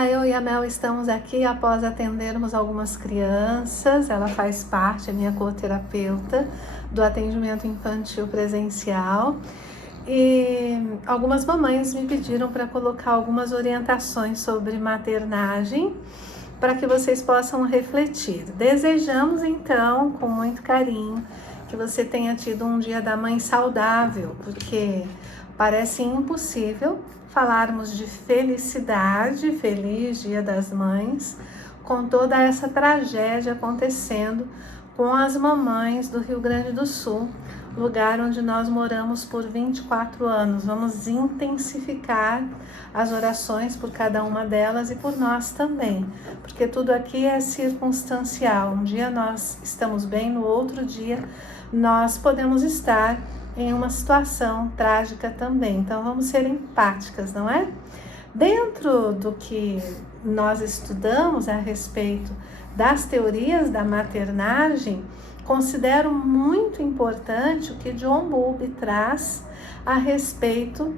Olá, eu e a Mel estamos aqui após atendermos algumas crianças. Ela faz parte, é minha coterapeuta do atendimento infantil presencial. E algumas mamães me pediram para colocar algumas orientações sobre maternagem para que vocês possam refletir. Desejamos então, com muito carinho, que você tenha tido um Dia da Mãe saudável, porque parece impossível falarmos de felicidade, feliz Dia das Mães, com toda essa tragédia acontecendo com as mamães do Rio Grande do Sul, lugar onde nós moramos por 24 anos. Vamos intensificar as orações por cada uma delas e por nós também, porque tudo aqui é circunstancial. Um dia nós estamos bem, no outro dia nós podemos estar em uma situação trágica também. Então vamos ser empáticas, não é? Dentro do que nós estudamos a respeito das teorias da maternagem, considero muito importante o que John Bowlby traz a respeito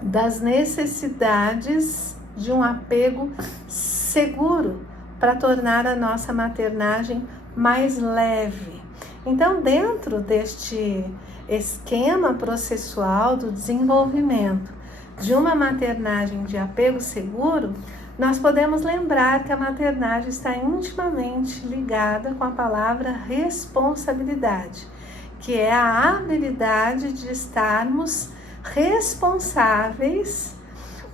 das necessidades de um apego seguro para tornar a nossa maternagem mais leve. Então, dentro deste esquema processual do desenvolvimento de uma maternagem de apego seguro, nós podemos lembrar que a maternagem está intimamente ligada com a palavra responsabilidade, que é a habilidade de estarmos responsáveis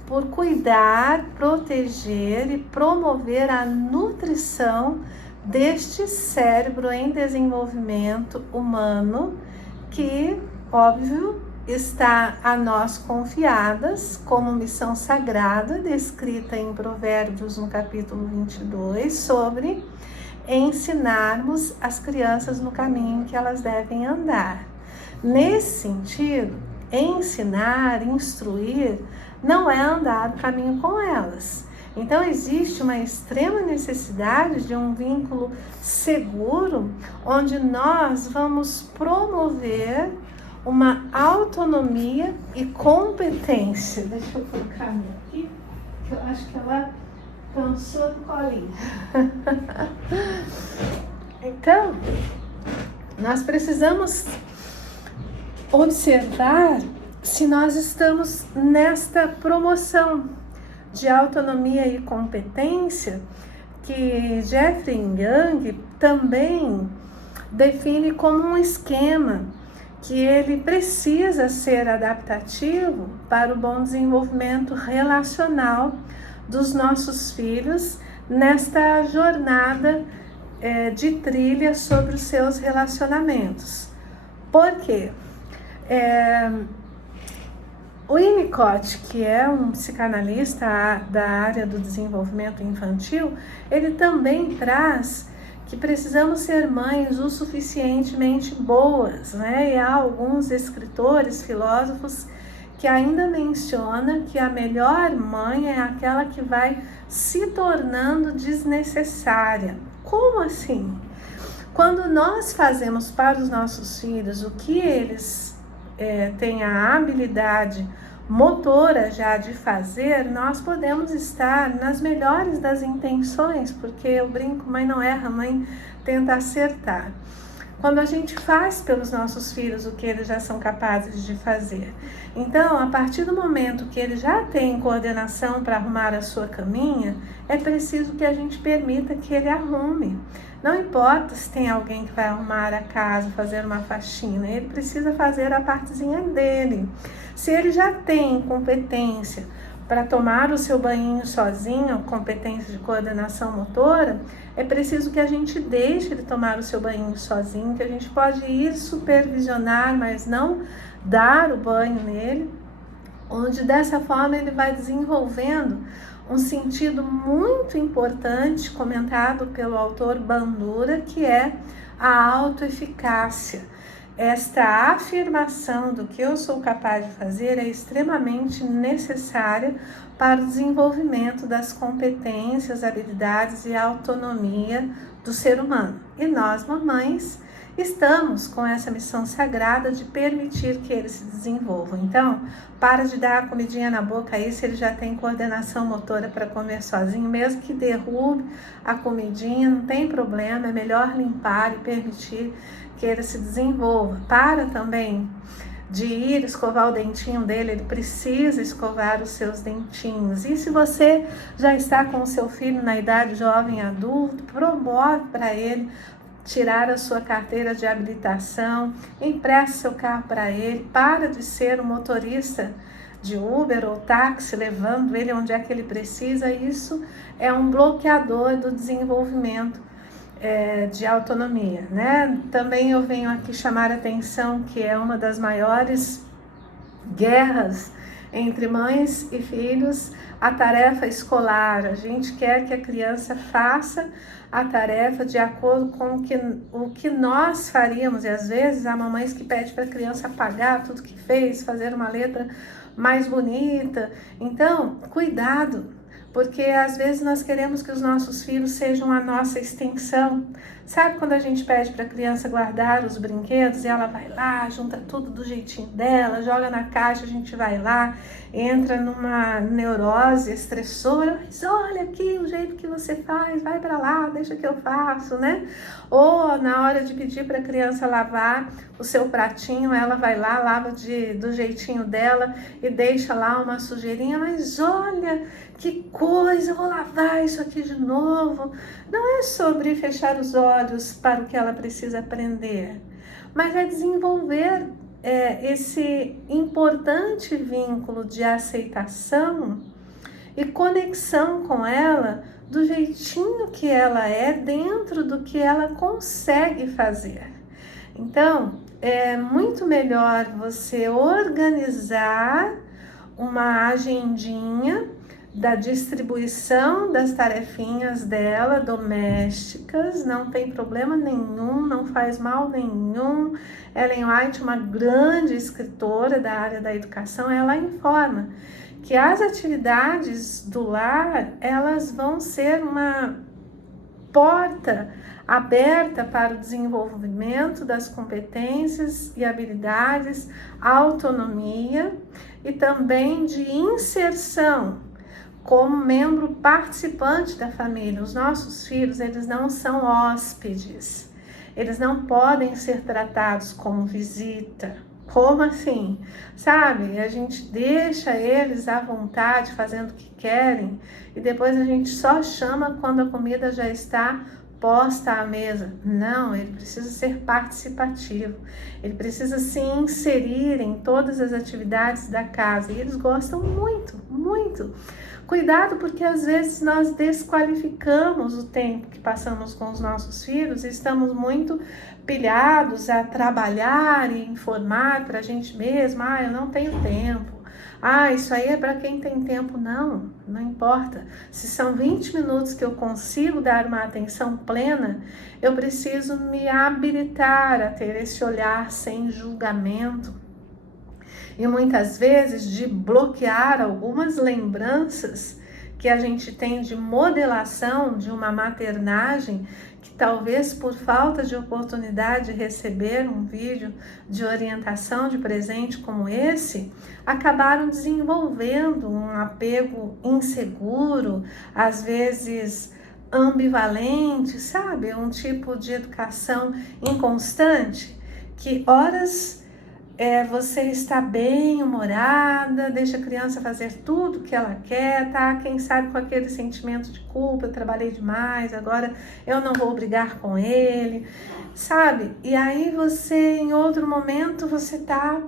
por cuidar, proteger e promover a nutrição deste cérebro em desenvolvimento humano, que, óbvio, está a nós confiadas como missão sagrada, descrita em Provérbios no capítulo 22, sobre ensinarmos as crianças no caminho que elas devem andar. Nesse sentido, ensinar, instruir, não é andar o caminho com elas. Então existe uma extrema necessidade de um vínculo seguro, onde nós vamos promover uma autonomia e competência. Deixa eu colocar a minha aqui, que eu acho que ela cansou do colinho. Então, nós precisamos observar se nós estamos nesta promoção de autonomia e competência, que Jeffrey Young também define como um esquema que ele precisa ser adaptativo para o bom desenvolvimento relacional dos nossos filhos nesta jornada de trilha sobre os seus relacionamentos. Por quê? O Winnicott, que é um psicanalista da área do desenvolvimento infantil, ele também traz que precisamos ser mães o suficientemente boas, né? E há alguns escritores, filósofos, que ainda mencionam que a melhor mãe é aquela que vai se tornando desnecessária. Como assim? Quando nós fazemos para os nossos filhos o que eles têm a habilidade motora já de fazer, nós podemos estar nas melhores das intenções, porque eu brinco, mãe não erra, mãe tenta acertar. Quando a gente faz pelos nossos filhos o que eles já são capazes de fazer. Então, a partir do momento que ele já tem coordenação para arrumar a sua caminha, é preciso que a gente permita que ele arrume. Não importa se tem alguém que vai arrumar a casa, fazer uma faxina, ele precisa fazer a partezinha dele. Se ele já tem competência para tomar o seu banho sozinho, competência de coordenação motora, é preciso que a gente deixe ele tomar o seu banho sozinho, que a gente pode ir supervisionar, mas não dar o banho nele, onde dessa forma ele vai desenvolvendo um sentido muito importante, comentado pelo autor Bandura, que é a autoeficácia. Esta afirmação do que eu sou capaz de fazer é extremamente necessária para o desenvolvimento das competências, habilidades e autonomia do ser humano. E nós, mamães, estamos com essa missão sagrada de permitir que ele se desenvolva. Então, para de dar a comidinha na boca aí se ele já tem coordenação motora para comer sozinho, mesmo que derrube a comidinha, não tem problema, é melhor limpar e permitir que ele se desenvolva. Para também de ir escovar o dentinho dele, ele precisa escovar os seus dentinhos. E se você já está com o seu filho na idade jovem adulto, promove para ele tirar a sua carteira de habilitação, empreste seu carro para ele, para de ser um motorista de Uber ou táxi, levando ele onde é que ele precisa. Isso é um bloqueador do desenvolvimento de autonomia, né? Também eu venho aqui chamar a atenção que é uma das maiores guerras entre mães e filhos, a tarefa escolar. A gente quer que a criança faça a tarefa de acordo com o que nós faríamos, e às vezes há mamães que pedem para a criança apagar tudo que fez, fazer uma letra mais bonita. Então, cuidado, porque às vezes nós queremos que os nossos filhos sejam a nossa extensão. Sabe quando a gente pede para a criança guardar os brinquedos e ela vai lá, junta tudo do jeitinho dela, joga na caixa, a gente vai lá, entra numa neurose estressora, mas olha aqui o jeito que você faz, vai para lá, deixa que eu faço, né? Ou na hora de pedir para a criança lavar o seu pratinho, ela vai lá, lava do jeitinho dela e deixa lá uma sujeirinha, mas olha que coisa, eu vou lavar isso aqui de novo. Não é sobre fechar os olhos para o que ela precisa aprender, mas é desenvolver esse importante vínculo de aceitação e conexão com ela do jeitinho que ela é, dentro do que ela consegue fazer. Então, é muito melhor você organizar uma agendinha da distribuição das tarefinhas dela, domésticas, não tem problema nenhum, não faz mal nenhum. Ellen White, uma grande escritora da área da educação, ela informa que as atividades do lar, elas vão ser uma porta aberta para o desenvolvimento das competências e habilidades, autonomia e também de inserção como membro participante da família. Os nossos filhos, eles não são hóspedes, eles não podem ser tratados como visita. Como assim? Sabe, a gente deixa eles à vontade, fazendo o que querem, e depois a gente só chama quando a comida já está posta à mesa. Não, ele precisa ser participativo, ele precisa se inserir em todas as atividades da casa, e eles gostam muito, muito. Cuidado, porque às vezes nós desqualificamos o tempo que passamos com os nossos filhos e estamos muito pilhados a trabalhar e informar para a gente mesmo. Eu não tenho tempo. Isso aí é para quem tem tempo. Não, não importa. Se são 20 minutos que eu consigo dar uma atenção plena, eu preciso me habilitar a ter esse olhar sem julgamento. E muitas vezes de bloquear algumas lembranças que a gente tem de modelação de uma maternagem, que talvez por falta de oportunidade de receber um vídeo de orientação de presente como esse, acabaram desenvolvendo um apego inseguro, às vezes ambivalente, sabe? Um tipo de educação inconstante, que horas você está bem humorada, deixa a criança fazer tudo que ela quer, tá? Quem sabe com aquele sentimento de culpa, eu trabalhei demais, agora eu não vou brigar com ele, sabe? E aí você, em outro momento, você tá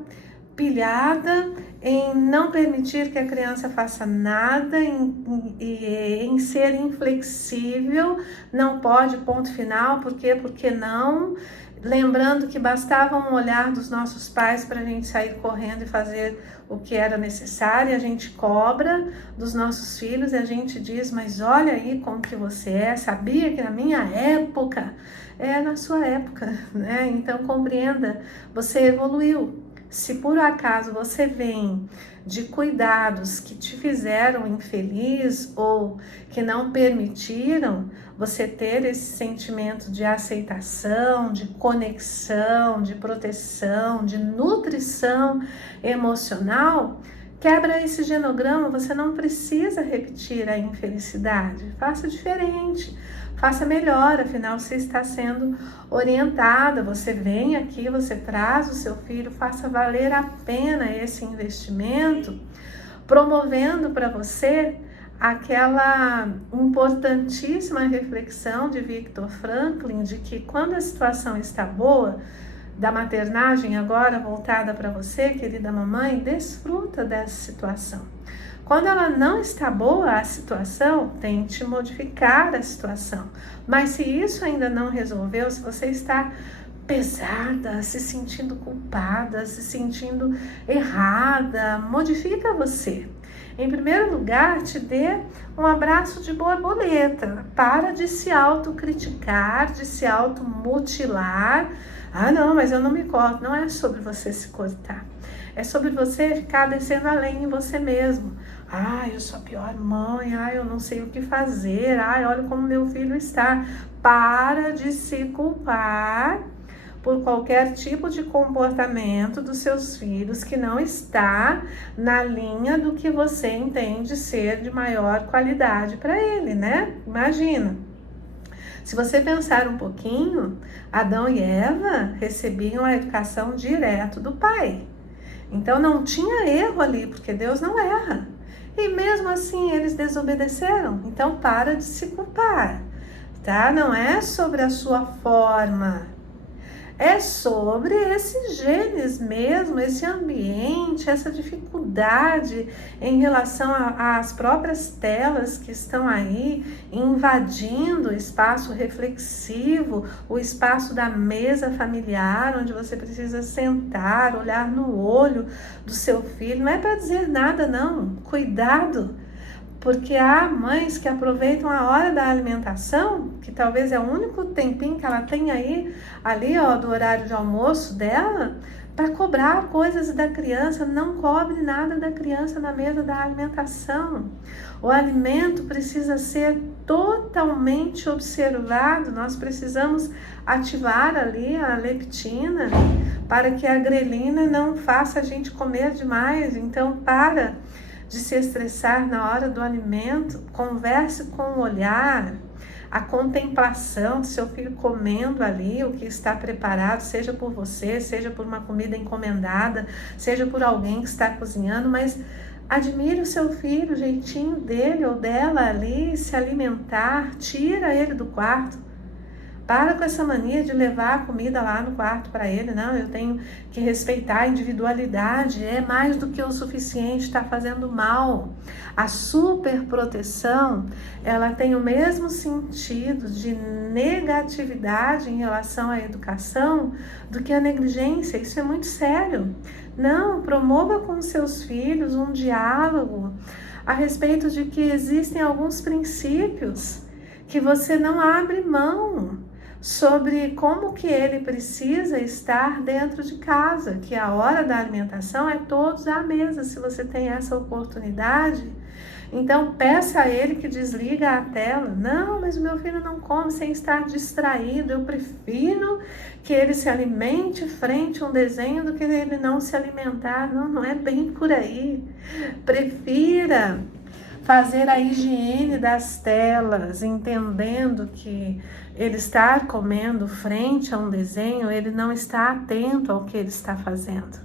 pilhada em não permitir que a criança faça nada, em ser inflexível, não pode, ponto final, por quê? Porque não... Lembrando que bastava um olhar dos nossos pais para a gente sair correndo e fazer o que era necessário. A gente cobra dos nossos filhos e a gente diz, mas olha aí como que você é, sabia que na minha época, na sua época, né? Então compreenda, você evoluiu, Se por acaso você vem de cuidados que te fizeram infeliz ou que não permitiram você ter esse sentimento de aceitação, de conexão, de proteção, de nutrição emocional, quebra esse genograma. Você não precisa repetir a infelicidade. Faça diferente, faça melhor, afinal você está sendo orientada. Você vem aqui, você traz o seu filho, faça valer a pena esse investimento, promovendo para você aquela importantíssima reflexão de Viktor Frankl, de que quando a situação está boa, da maternagem agora voltada para você, querida mamãe, desfruta dessa situação. Quando ela não está boa, a situação, tente modificar a situação. Mas se isso ainda não resolveu, se você está pesada, se sentindo culpada, se sentindo errada, modifica você. Em primeiro lugar, te dê um abraço de borboleta. Para de se autocriticar, de se automutilar. Ah, não, mas eu não me corto. Não é sobre você se cortar. É sobre você ficar descendo além em você mesmo. Ah, eu sou a pior mãe. Ah, eu não sei o que fazer. Ah, olha como meu filho está. Para de se culpar por qualquer tipo de comportamento dos seus filhos que não está na linha do que você entende ser de maior qualidade para ele, né? Imagina. Se você pensar um pouquinho, Adão e Eva recebiam a educação direto do pai. Então não tinha erro ali, porque Deus não erra. E mesmo assim eles desobedeceram. Então para de se culpar, tá? Não é sobre a sua forma. É sobre esses genes mesmo, esse ambiente, essa dificuldade em relação às próprias telas que estão aí invadindo o espaço reflexivo, o espaço da mesa familiar, onde você precisa sentar, olhar no olho do seu filho. Não é para dizer nada, não. Cuidado! Porque há mães que aproveitam a hora da alimentação, que talvez é o único tempinho que ela tem aí, ali ó, do horário de almoço dela, para cobrar coisas da criança. Não cobre nada da criança na mesa da alimentação. O alimento precisa ser totalmente observado. Nós precisamos ativar ali a leptina para que a grelina não faça a gente comer demais. Então, para de se estressar na hora do alimento, converse com o olhar, a contemplação do seu filho comendo ali o que está preparado, seja por você, seja por uma comida encomendada, seja por alguém que está cozinhando, mas admire o seu filho, o jeitinho dele ou dela ali, se alimentar, tira ele do quarto. Para com essa mania de levar a comida lá no quarto para ele. Não, eu tenho que respeitar a individualidade. É mais do que o suficiente, está fazendo mal. A superproteção, ela tem o mesmo sentido de negatividade em relação à educação do que a negligência. Isso é muito sério. Não, promova com seus filhos um diálogo a respeito de que existem alguns princípios que você não abre mão, sobre como que ele precisa estar dentro de casa, que a hora da alimentação é todos à mesa, se você tem essa oportunidade. Então peça a ele que desliga a tela. Não, mas o meu filho não come sem estar distraído. Eu prefiro que ele se alimente frente a um desenho do que ele não se alimentar. Não, não é bem por aí. Prefira fazer a higiene das telas, entendendo que ele estar comendo frente a um desenho, ele não está atento ao que ele está fazendo.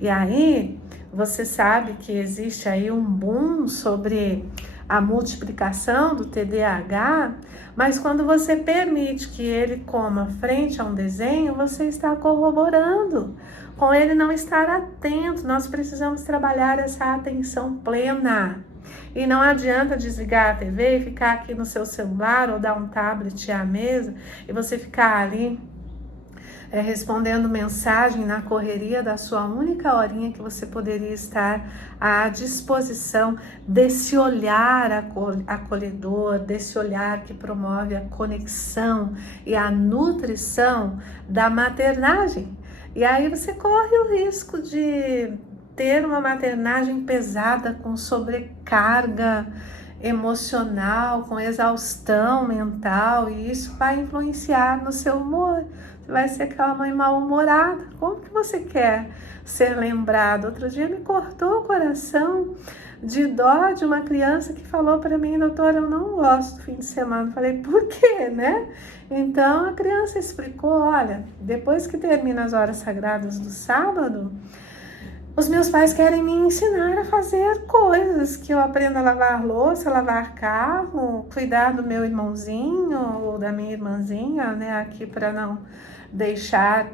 E aí, você sabe que existe aí um boom sobre a multiplicação do TDAH, mas quando você permite que ele coma frente a um desenho, você está corroborando com ele não estar atento. Nós precisamos trabalhar essa atenção plena. E não adianta desligar a TV e ficar aqui no seu celular ou dar um tablet à mesa e você ficar ali respondendo mensagem na correria da sua única horinha que você poderia estar à disposição desse olhar acolhedor, desse olhar que promove a conexão e a nutrição da maternagem. E aí você corre o risco de ter uma maternagem pesada, com sobrecarga emocional, com exaustão mental, e isso vai influenciar no seu humor. Você vai ser aquela mãe mal-humorada. Como que você quer ser lembrado? Outro dia me cortou o coração de dó de uma criança que falou para mim: doutora, eu não gosto do fim de semana. Eu falei: por quê, né? Então a criança explicou: olha, depois que termina as horas sagradas do sábado, os meus pais querem me ensinar a fazer coisas, que eu aprenda a lavar louça, lavar carro, cuidar do meu irmãozinho ou da minha irmãzinha, né, aqui para não deixar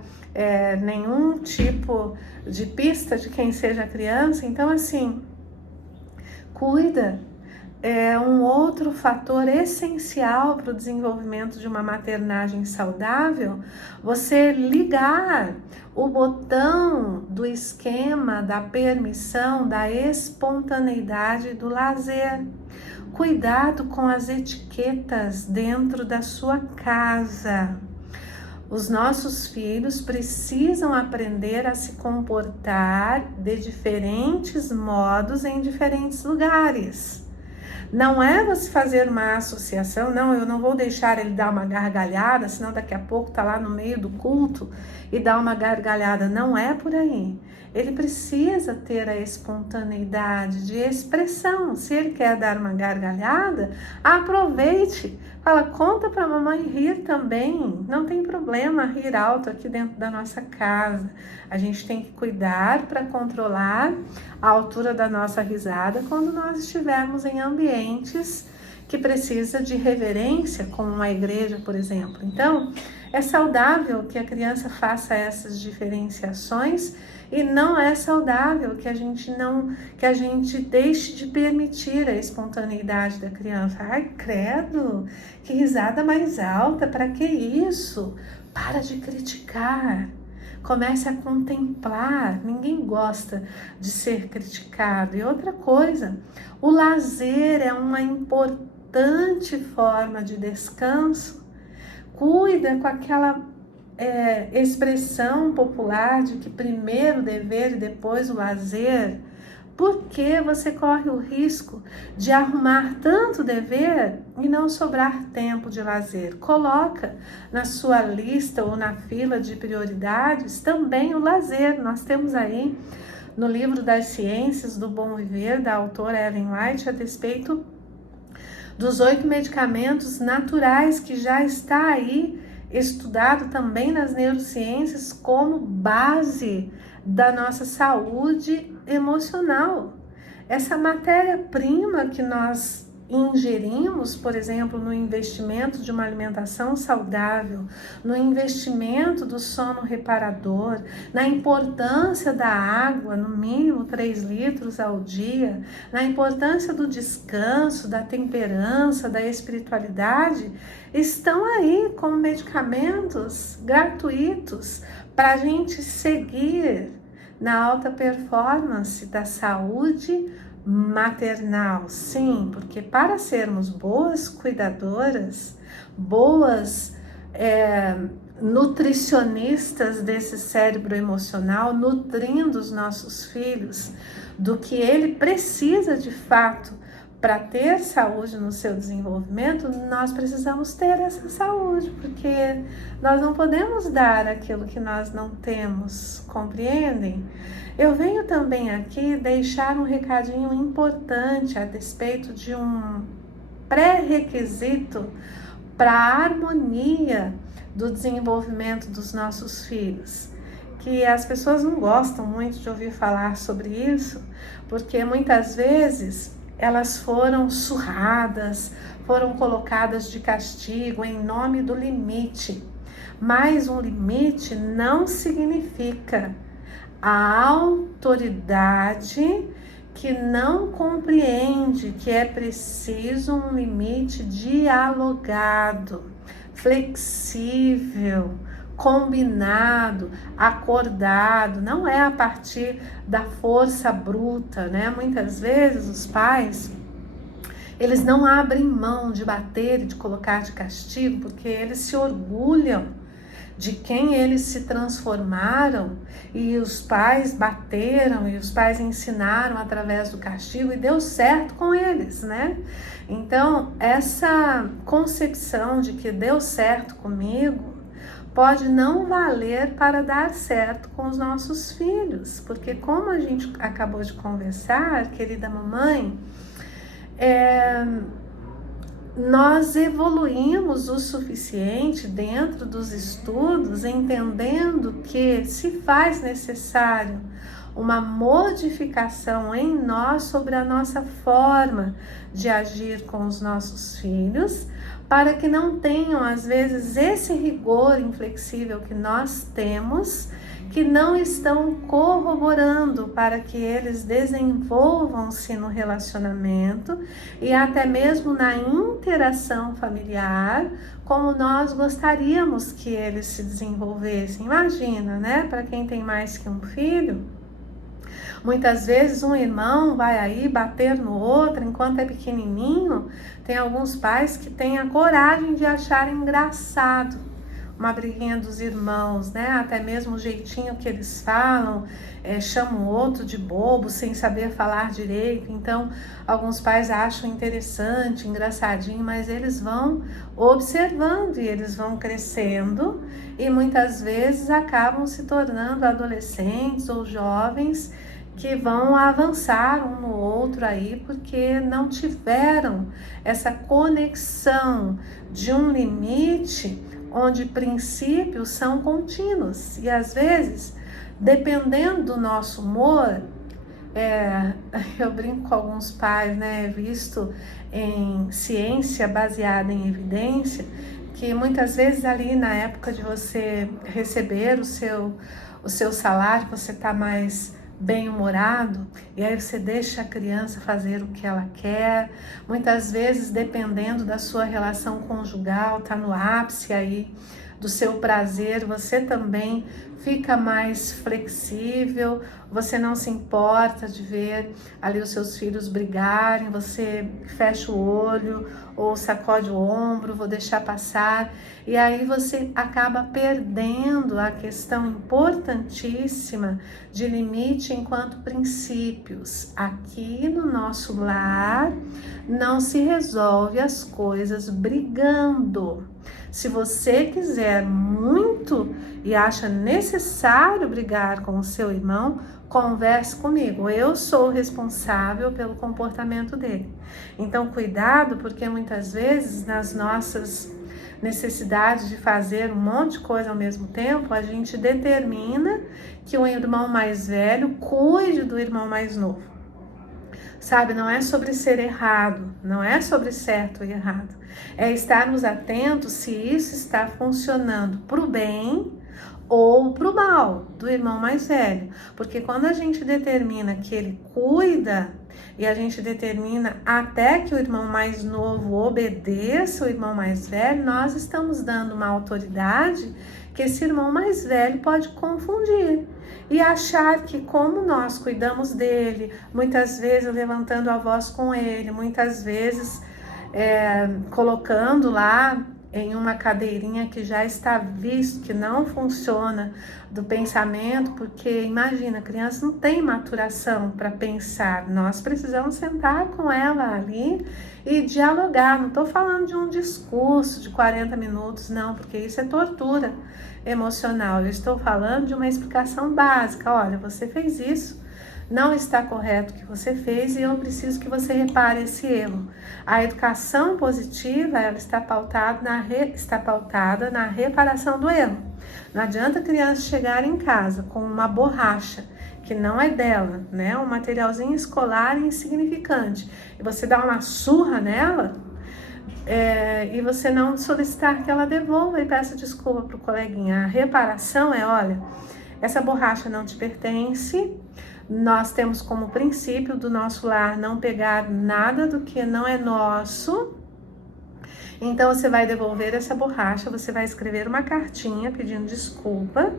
nenhum tipo de pista de quem seja criança. Então, assim, cuida. É um outro fator essencial para o desenvolvimento de uma maternagem saudável, você ligar o botão do esquema da permissão, da espontaneidade, do lazer. Cuidado com as etiquetas dentro da sua casa. Os nossos filhos precisam aprender a se comportar de diferentes modos em diferentes lugares. Não é você fazer uma associação: não, eu não vou deixar ele dar uma gargalhada, senão daqui a pouco tá lá no meio do culto e dá uma gargalhada. Não é por aí. Ele precisa ter a espontaneidade de expressão. Se ele quer dar uma gargalhada, aproveite. Fala: conta para a mamãe rir também. Não tem problema rir alto aqui dentro da nossa casa. A gente tem que cuidar para controlar a altura da nossa risada quando nós estivermos em ambientes que precisa de reverência, como uma igreja, por exemplo. Então, é saudável que a criança faça essas diferenciações, e não é saudável que a gente deixe de permitir a espontaneidade da criança. Ai, credo, que risada mais alta, para que isso? Para de criticar. Comece a contemplar. Ninguém gosta de ser criticado. E outra coisa, o lazer é uma importante forma de descanso. Cuida com aquela expressão popular de que primeiro o dever e depois o lazer, porque você corre o risco de arrumar tanto dever e não sobrar tempo de lazer. Coloca na sua lista ou na fila de prioridades também o lazer. Nós temos aí no livro das Ciências do Bom Viver, da autora Ellen White, a respeito dos 8 medicamentos naturais, que já está aí estudado também nas neurociências como base da nossa saúde emocional. Essa matéria-prima que nós ingerimos, por exemplo, no investimento de uma alimentação saudável, no investimento do sono reparador, na importância da água, no mínimo 3 litros ao dia, na importância do descanso, da temperança, da espiritualidade, estão aí como medicamentos gratuitos para a gente seguir na alta performance da saúde maternal. Sim, porque para sermos boas cuidadoras, boas nutricionistas desse cérebro emocional, nutrindo os nossos filhos do que ele precisa de fato para ter saúde no seu desenvolvimento, nós precisamos ter essa saúde, porque nós não podemos dar aquilo que nós não temos, compreendem? Eu venho também aqui deixar um recadinho importante a respeito de um pré-requisito para a harmonia do desenvolvimento dos nossos filhos, que as pessoas não gostam muito de ouvir falar sobre isso, porque muitas vezes elas foram surradas, foram colocadas de castigo em nome do limite. Mas um limite não significa a autoridade que não compreende que é preciso um limite dialogado, flexível, combinado, acordado, não é a partir da força bruta, né? Muitas vezes os pais, eles não abrem mão de bater e de colocar de castigo, porque eles se orgulham de quem eles se transformaram, e os pais bateram e os pais ensinaram através do castigo e deu certo com eles, né? Então, essa concepção de que deu certo comigo pode não valer para dar certo com os nossos filhos, porque como a gente acabou de conversar, querida mamãe, nós evoluímos o suficiente dentro dos estudos, entendendo que se faz necessário uma modificação em nós sobre a nossa forma de agir com os nossos filhos, para que não tenham, às vezes, esse rigor inflexível que nós temos, que não estão corroborando para que eles desenvolvam-se no relacionamento e até mesmo na interação familiar, como nós gostaríamos que eles se desenvolvessem. Imagina, né? Para quem tem mais que um filho, muitas vezes um irmão vai aí bater no outro enquanto é pequenininho. Tem alguns pais que têm a coragem de achar engraçado uma briguinha dos irmãos, né? Até mesmo o jeitinho que eles falam, chamam o outro de bobo, sem saber falar direito. Então, alguns pais acham interessante, engraçadinho, mas eles vão observando e eles vão crescendo e muitas vezes acabam se tornando adolescentes ou jovens que vão avançar um no outro aí, porque não tiveram essa conexão de um limite onde princípios são contínuos. E às vezes, dependendo do nosso humor, eu brinco com alguns pais, né, visto em ciência baseada em evidência, que muitas vezes ali na época de você receber o seu salário, você está mais bem-humorado, e aí você deixa a criança fazer o que ela quer. Muitas vezes, dependendo da sua relação conjugal, tá no ápice aí do seu prazer, você também fica mais flexível, você não se importa de ver ali os seus filhos brigarem, você fecha o olho ou sacode o ombro, vou deixar passar, e aí você acaba perdendo a questão importantíssima de limite enquanto princípios. Aqui no nosso lar não se resolve as coisas brigando. Se você quiser muito e acha necessário brigar com o seu irmão, converse comigo. Eu sou responsável pelo comportamento dele. Então, cuidado, porque muitas vezes nas nossas necessidades de fazer um monte de coisa ao mesmo tempo, a gente determina que o irmão mais velho cuide do irmão mais novo. Sabe, não é sobre ser errado, não é sobre certo e errado. É estarmos atentos se isso está funcionando para o bem ou para o mal do irmão mais velho. Porque quando a gente determina que ele cuida e a gente determina até que o irmão mais novo obedeça o irmão mais velho, nós estamos dando uma autoridade que esse irmão mais velho pode confundir e achar que, como nós cuidamos dele, muitas vezes levantando a voz com ele, muitas vezes colocando lá em uma cadeirinha que já está visto que não funciona do pensamento, porque imagina, a criança não tem maturação para pensar, nós precisamos sentar com ela ali e dialogar. Não estou falando de um discurso de 40 minutos, não, porque isso é tortura emocional. Eu estou falando de uma explicação básica. Olha, você fez isso, não está correto o que você fez e eu preciso que você repare esse erro. A educação positiva, ela está pautada na reparação do erro. Não adianta a criança chegar em casa com uma borracha que não é dela, né? Um materialzinho escolar insignificante, e você dá uma surra nela, e você não solicitar que ela devolva e peça desculpa para o coleguinha. A reparação é, olha, essa borracha não te pertence. Nós temos como princípio do nosso lar não pegar nada do que não é nosso. Então você vai devolver essa borracha, você vai escrever uma cartinha pedindo desculpa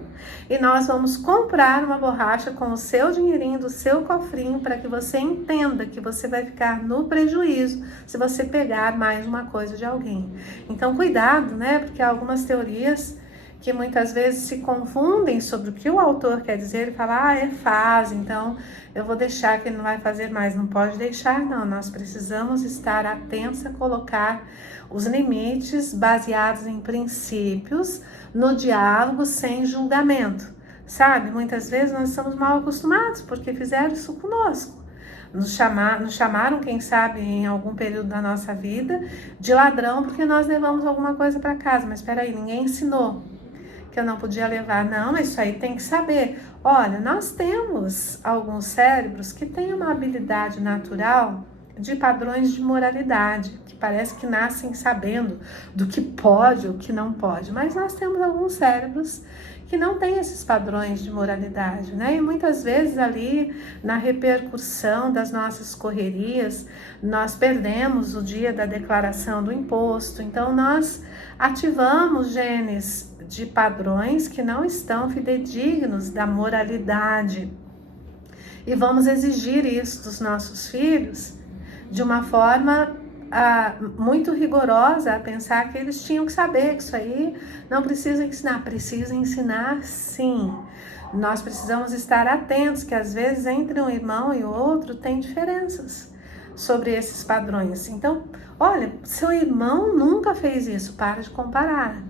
e nós vamos comprar uma borracha com o seu dinheirinho do seu cofrinho para que você entenda que você vai ficar no prejuízo se você pegar mais uma coisa de alguém. Então cuidado, né? Porque há algumas teorias que muitas vezes se confundem sobre o que o autor quer dizer e fala, é fase, então eu vou deixar que ele não vai fazer mais. Não pode deixar, não. Nós precisamos estar atentos a colocar os limites baseados em princípios, no diálogo sem julgamento. Sabe, muitas vezes nós estamos mal acostumados porque fizeram isso conosco. Nos chamaram, quem sabe, em algum período da nossa vida, de ladrão porque nós levamos alguma coisa para casa. Mas espera aí, ninguém ensinou que eu não podia levar. Não, mas isso aí tem que saber. Olha, nós temos alguns cérebros que têm uma habilidade natural de padrões de moralidade, que parece que nascem sabendo do que pode ou que não pode. Mas nós temos alguns cérebros que não têm esses padrões de moralidade, né? E muitas vezes ali na repercussão das nossas correrias, nós perdemos o dia da declaração do imposto. Então nós ativamos genes de padrões que não estão fidedignos da moralidade. E vamos exigir isso dos nossos filhos de uma forma muito rigorosa, a pensar que eles tinham que saber que isso aí não precisa ensinar. Precisa ensinar, sim. Nós precisamos estar atentos que às vezes entre um irmão e o outro tem diferenças sobre esses padrões. Então, olha, seu irmão nunca fez isso, para de comparar.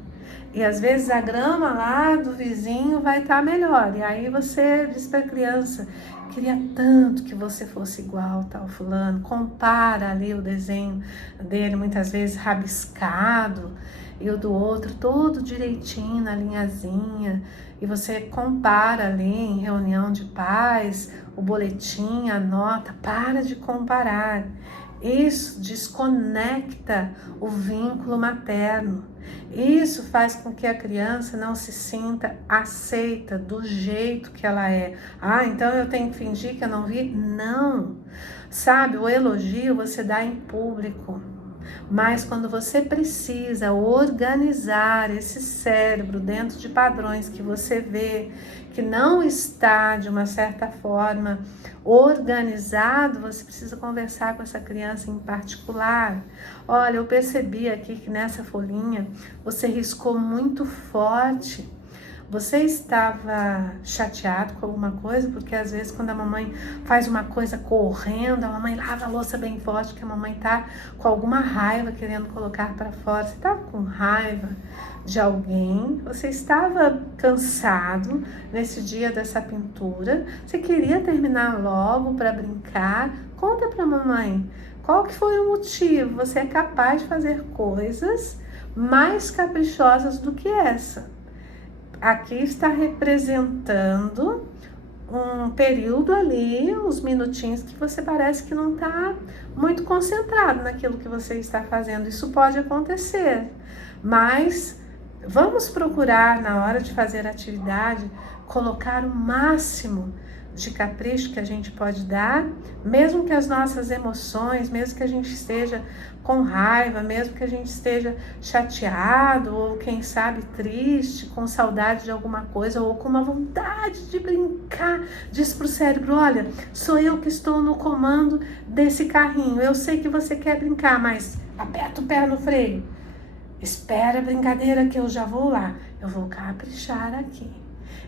E às vezes a grama lá do vizinho vai estar melhor. E aí você diz para a criança, queria tanto que você fosse igual tal fulano. Compara ali o desenho dele, muitas vezes rabiscado, e o do outro todo direitinho na linhazinha. E você compara ali em reunião de pais, o boletim, a nota. Para de comparar. Isso desconecta o vínculo materno. Isso faz com que a criança não se sinta aceita do jeito que ela é. Então eu tenho que fingir que eu não vi? Não. Sabe, o elogio você dá em público. Mas quando você precisa organizar esse cérebro dentro de padrões que você vê que não está de uma certa forma organizado, você precisa conversar com essa criança em particular. Olha, eu percebi aqui que nessa folhinha você riscou muito forte. Você estava chateado com alguma coisa? Porque às vezes quando a mamãe faz uma coisa correndo, a mamãe lava a louça bem forte, que a mamãe tá com alguma raiva querendo colocar para fora. Você estava com raiva de alguém? Você estava cansado nesse dia dessa pintura? Você queria terminar logo para brincar? Conta para a mamãe. Qual que foi o motivo? Você é capaz de fazer coisas mais caprichosas do que essa. Aqui está representando um período ali, uns minutinhos que você parece que não está muito concentrado naquilo que você está fazendo. Isso pode acontecer, mas vamos procurar na hora de fazer a atividade colocar o máximo de capricho que a gente pode dar, mesmo que as nossas emoções, mesmo que a gente esteja com raiva, mesmo que a gente esteja chateado ou quem sabe triste, com saudade de alguma coisa ou com uma vontade de brincar, diz pro cérebro, olha, sou eu que estou no comando desse carrinho, eu sei que você quer brincar, mas aperta o pé no freio, espera a brincadeira que eu já vou lá, eu vou caprichar aqui.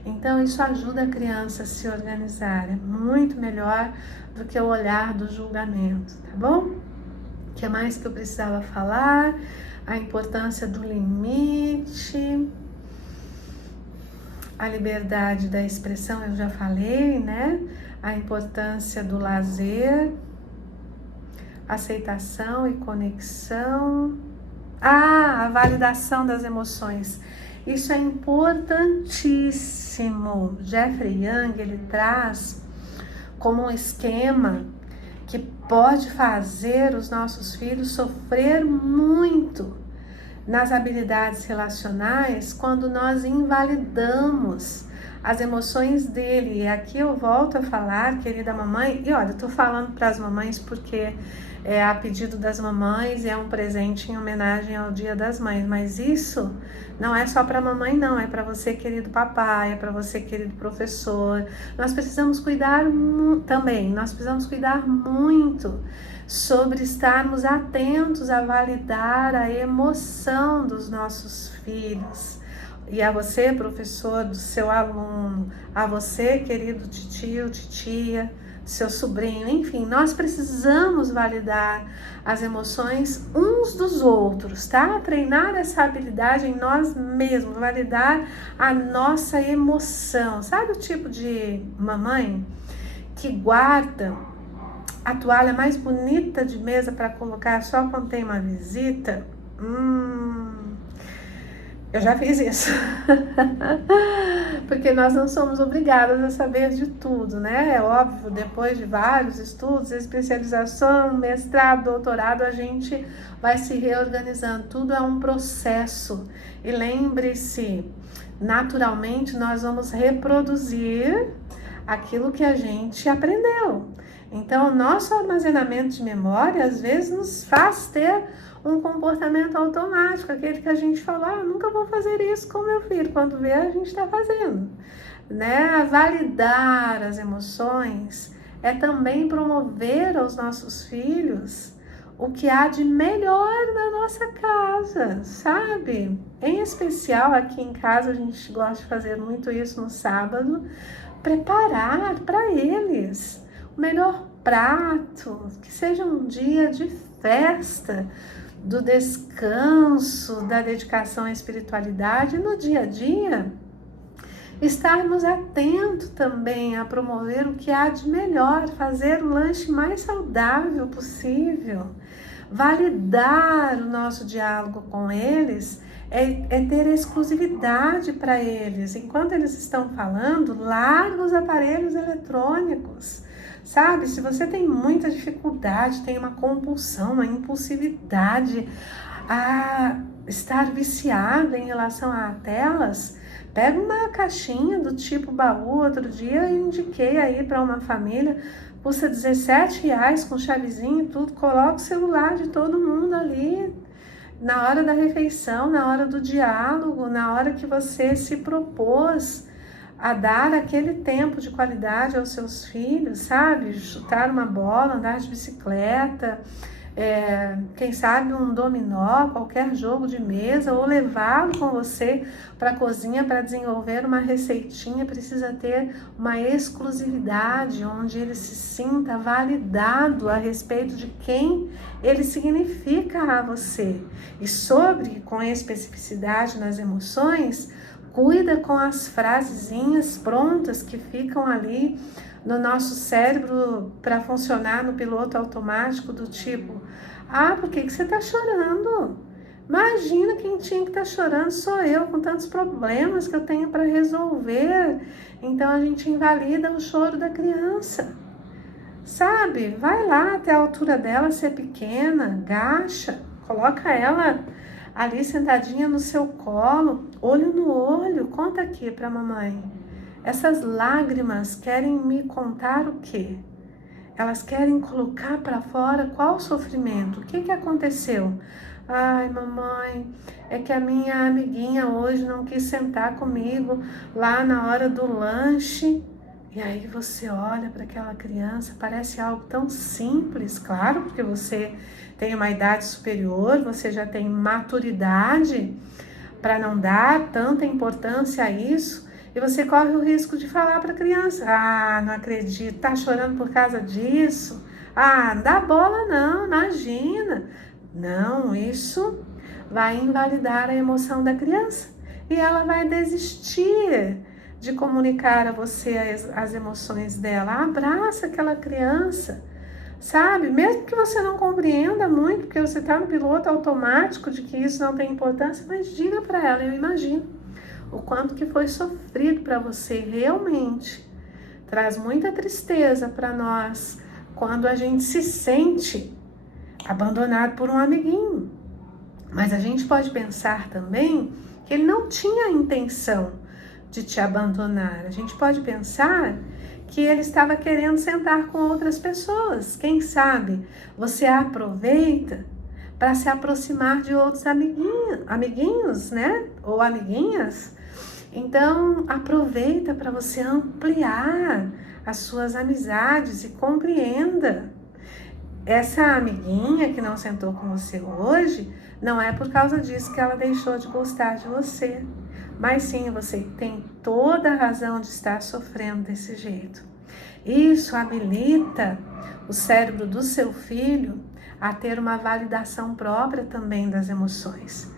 Então isso ajuda a criança a se organizar, é muito melhor do que o olhar do julgamento, tá bom? O que mais que eu precisava falar? A importância do limite, a liberdade da expressão, eu já falei, né? A importância do lazer, aceitação e conexão. A validação das emoções. Isso é importantíssimo. Jeffrey Young, ele traz como um esquema que pode fazer os nossos filhos sofrer muito nas habilidades relacionais quando nós invalidamos as emoções dele. E aqui eu volto a falar, querida mamãe, e olha, eu tô falando para as mamães porque é a pedido das mamães e é um presente em homenagem ao Dia das Mães, mas isso não é só para mamãe não, é para você, querido papai, é para você, querido professor. Nós precisamos cuidar também, nós precisamos cuidar muito sobre estarmos atentos a validar a emoção dos nossos filhos. E a você, professor, do seu aluno, a você, querido titio, titia, seu sobrinho, enfim, nós precisamos validar as emoções uns dos outros, tá? Treinar essa habilidade em nós mesmos, validar a nossa emoção. Sabe o tipo de mamãe que guarda a toalha mais bonita de mesa para colocar só quando tem uma visita? Eu já fiz isso. Porque nós não somos obrigadas a saber de tudo, né? É óbvio, depois de vários estudos, especialização, mestrado, doutorado, a gente vai se reorganizando. Tudo é um processo. E lembre-se, naturalmente nós vamos reproduzir aquilo que a gente aprendeu. Então, o nosso armazenamento de memória, às vezes, nos faz ter um comportamento automático, aquele que a gente fala, nunca vou fazer isso com meu filho, quando vê a gente está fazendo, né? Validar as emoções é também promover aos nossos filhos o que há de melhor na nossa casa, sabe? Em especial aqui em casa a gente gosta de fazer muito isso no sábado, preparar para eles o melhor prato, que seja um dia de festa, do descanso, da dedicação à espiritualidade. No dia a dia, estarmos atentos também a promover o que há de melhor, fazer o lanche mais saudável possível, validar o nosso diálogo com eles, é ter exclusividade para eles. Enquanto eles estão falando, larga os aparelhos eletrônicos. Sabe, se você tem muita dificuldade, tem uma compulsão, uma impulsividade a estar viciado em relação a telas, pega uma caixinha do tipo baú. Outro dia eu indiquei aí para uma família, custa R$17 com chavezinha e tudo, coloca o celular de todo mundo ali, na hora da refeição, na hora do diálogo, na hora que você se propôs a dar aquele tempo de qualidade aos seus filhos, sabe? Chutar uma bola, andar de bicicleta, quem sabe um dominó, qualquer jogo de mesa, ou levá-lo com você para a cozinha para desenvolver uma receitinha. Precisa ter uma exclusividade, onde ele se sinta validado a respeito de quem ele significa a você. E com especificidade nas emoções, cuida com as frasezinhas prontas que ficam ali no nosso cérebro para funcionar no piloto automático, do tipo, por que você está chorando? Imagina, quem tinha que estar chorando sou eu, com tantos problemas que eu tenho para resolver. Então a gente invalida o choro da criança, sabe? Vai lá até a altura dela ser pequena, agacha, coloca ela ali sentadinha no seu colo, olho no olho, conta aqui para a mamãe. Essas lágrimas querem me contar o quê? Elas querem colocar para fora qual sofrimento? O que aconteceu? Ai, mamãe, é que a minha amiguinha hoje não quis sentar comigo lá na hora do lanche. E aí você olha para aquela criança, parece algo tão simples, claro, porque você tem uma idade superior, você já tem maturidade para não dar tanta importância a isso, e você corre o risco de falar para a criança, não acredito, tá chorando por causa disso? Dá bola não, imagina. Não, isso vai invalidar a emoção da criança, e ela vai desistir de comunicar a você as emoções dela. Abraça aquela criança, sabe? Mesmo que você não compreenda muito, porque você está no piloto automático de que isso não tem importância, mas diga para ela, eu imagino o quanto que foi sofrido para você. Realmente traz muita tristeza para nós quando a gente se sente abandonado por um amiguinho. Mas a gente pode pensar também que ele não tinha a intenção de te abandonar. A gente pode pensar que ele estava querendo sentar com outras pessoas. Quem sabe você aproveita para se aproximar de outros amiguinhos, né? Ou amiguinhas. Então, aproveita para você ampliar as suas amizades e compreenda. Essa amiguinha que não sentou com você hoje, não é por causa disso que ela deixou de gostar de você. mas sim, você tem toda a razão de estar sofrendo desse jeito. Isso habilita o cérebro do seu filho a ter uma validação própria também das emoções,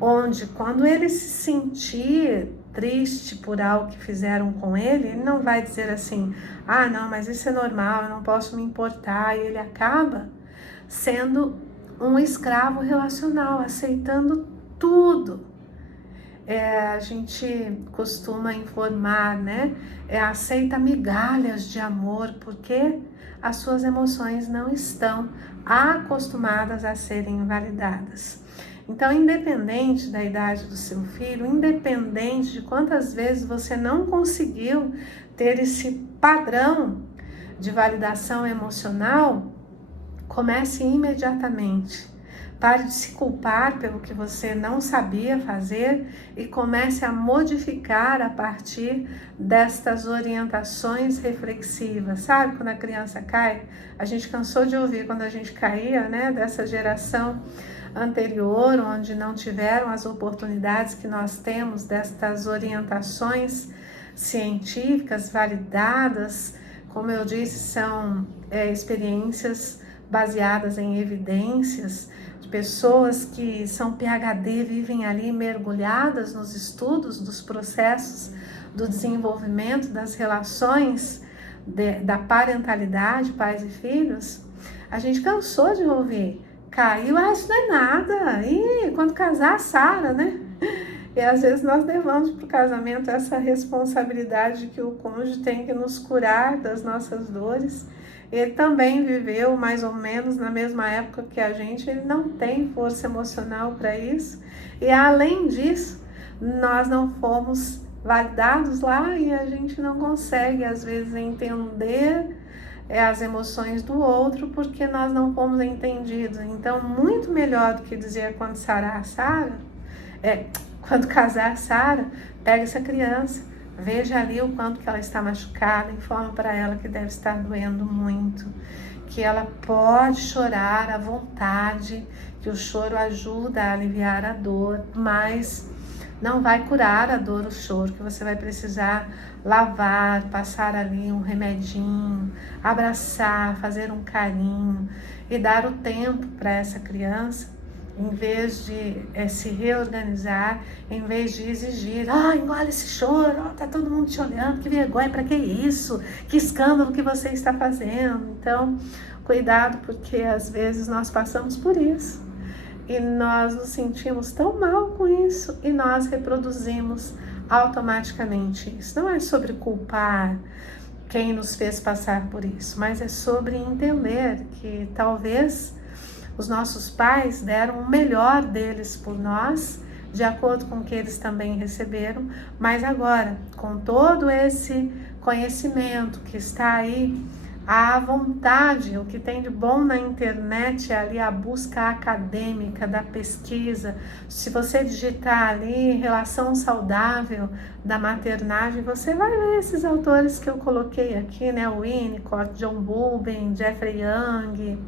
onde quando ele se sentir triste por algo que fizeram com ele, ele não vai dizer assim, ah não, mas isso é normal, eu não posso me importar, e ele acaba sendo um escravo relacional, aceitando tudo. A gente costuma informar, né? Aceita migalhas de amor, porque as suas emoções não estão acostumadas a serem invalidadas. Então, independente da idade do seu filho, independente de quantas vezes você não conseguiu ter esse padrão de validação emocional, comece imediatamente. Pare de se culpar pelo que você não sabia fazer e comece a modificar a partir destas orientações reflexivas. Sabe, quando a criança cai, a gente cansou de ouvir quando a gente caía, né, dessa geração anterior, onde não tiveram as oportunidades que nós temos destas orientações científicas validadas. Como eu disse, são experiências baseadas em evidências, de pessoas que são PhD, vivem ali mergulhadas nos estudos dos processos do desenvolvimento das relações da parentalidade, pais e filhos. A gente cansou de ouvir, caiu, isso não é nada, e quando casar, sara, né? E às vezes nós levamos para o casamento essa responsabilidade de que o cônjuge tem que nos curar das nossas dores. Ele também viveu mais ou menos na mesma época que a gente, ele não tem força emocional para isso. E além disso, nós não fomos validados lá e a gente não consegue, às vezes, entender as emoções do outro porque nós não fomos entendidos. Então, muito melhor do que dizer quando sarar, sara, quando casar, sara, pega essa criança, veja ali o quanto que ela está machucada, informa para ela que deve estar doendo muito, que ela pode chorar à vontade, que o choro ajuda a aliviar a dor, mas não vai curar a dor, o choro, que você vai precisar lavar, passar ali um remedinho, abraçar, fazer um carinho e dar o tempo para essa criança, em vez de se reorganizar, em vez de exigir, engole esse choro, tá todo mundo te olhando, que vergonha, para que isso? Que escândalo que você está fazendo? Então, cuidado, porque às vezes nós passamos por isso e nós nos sentimos tão mal com isso e nós reproduzimos automaticamente isso. Não é sobre culpar quem nos fez passar por isso, mas é sobre entender que talvez os nossos pais deram o melhor deles por nós, de acordo com o que eles também receberam, mas agora, com todo esse conhecimento que está aí à vontade, o que tem de bom na internet é ali a busca acadêmica da pesquisa. Se você digitar ali relação saudável da maternagem, você vai ver esses autores que eu coloquei aqui, né? Winnicott, John Bowlby, Jeffrey Young,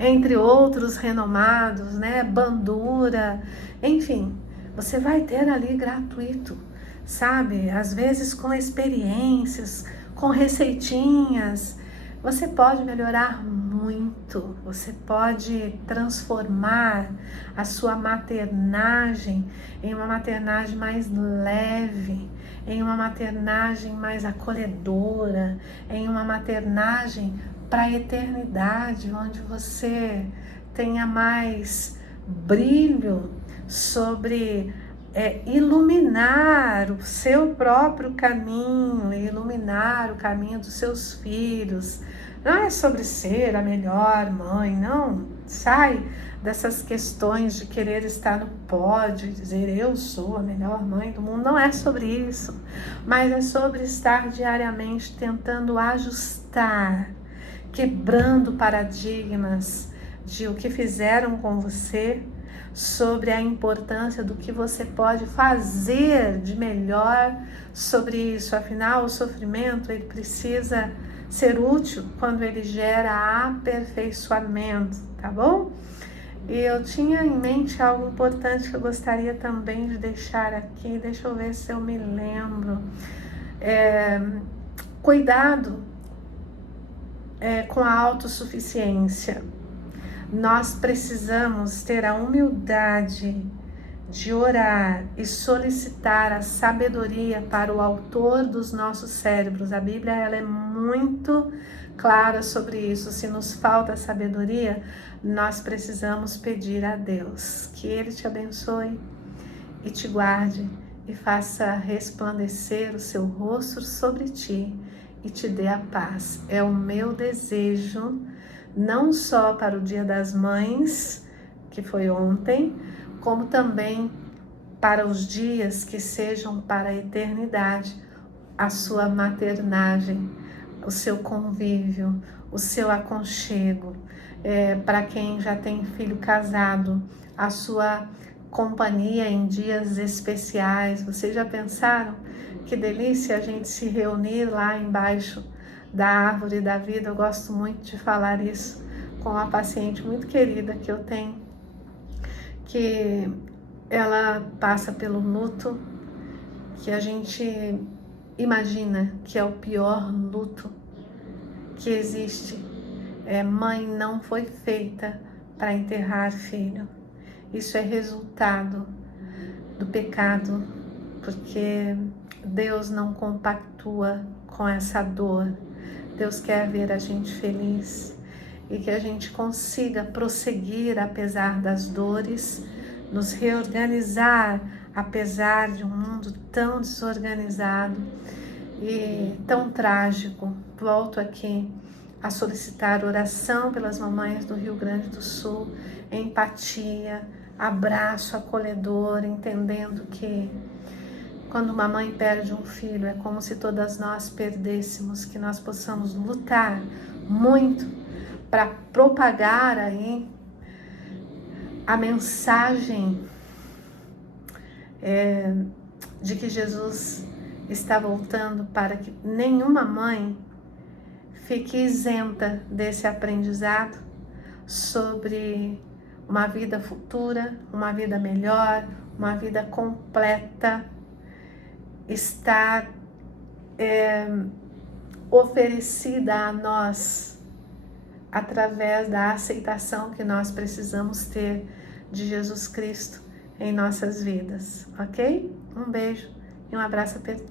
entre outros renomados, né? Bandura, enfim, você vai ter ali gratuito, sabe? Às vezes com experiências, com receitinhas, você pode melhorar muito, você pode transformar a sua maternagem em uma maternagem mais leve, em uma maternagem mais acolhedora, em uma maternagem para a eternidade, onde você tenha mais brilho sobre iluminar o seu próprio caminho, iluminar o caminho dos seus filhos. Não é sobre ser a melhor mãe, não. Sai dessas questões de querer estar no pódio e dizer eu sou a melhor mãe do mundo. Não é sobre isso, mas é sobre estar diariamente tentando ajustar, quebrando paradigmas de o que fizeram com você, sobre a importância do que você pode fazer de melhor sobre isso. Afinal, o sofrimento ele precisa ser útil quando ele gera aperfeiçoamento, tá bom? E eu tinha em mente algo importante que eu gostaria também de deixar aqui. Deixa eu ver se eu me lembro. Cuidado com a autossuficiência. Nós precisamos ter a humildade de orar e solicitar a sabedoria para o autor dos nossos cérebros. A Bíblia ela é muito clara sobre isso. Se nos falta sabedoria, nós precisamos pedir a Deus que Ele te abençoe e te guarde e faça resplandecer o seu rosto sobre ti e te dê a paz. É o meu desejo, não só para o Dia das Mães, que foi ontem, como também para os dias que sejam para a eternidade, a sua maternagem, o seu convívio, o seu aconchego, para quem já tem filho casado, a sua companhia em dias especiais. Vocês já pensaram que delícia a gente se reunir lá embaixo da árvore da vida? Eu gosto muito de falar isso com uma paciente muito querida que eu tenho, que ela passa pelo luto que a gente imagina que é o pior luto que existe. Mãe não foi feita para enterrar filho. Isso é resultado do pecado, porque Deus não compactua com essa dor. Deus quer ver a gente feliz e que a gente consiga prosseguir apesar das dores, nos reorganizar apesar de um mundo tão desorganizado e tão trágico. Volto aqui a solicitar oração pelas mamães do Rio Grande do Sul, empatia, abraço acolhedor, entendendo que quando uma mãe perde um filho é como se todas nós perdêssemos, que nós possamos lutar muito para propagar aí a mensagem de que Jesus está voltando, para que nenhuma mãe fique isenta desse aprendizado sobre uma vida futura, uma vida melhor, uma vida completa, está oferecida a nós através da aceitação que nós precisamos ter de Jesus Cristo em nossas vidas, ok? Um beijo e um abraço apertado.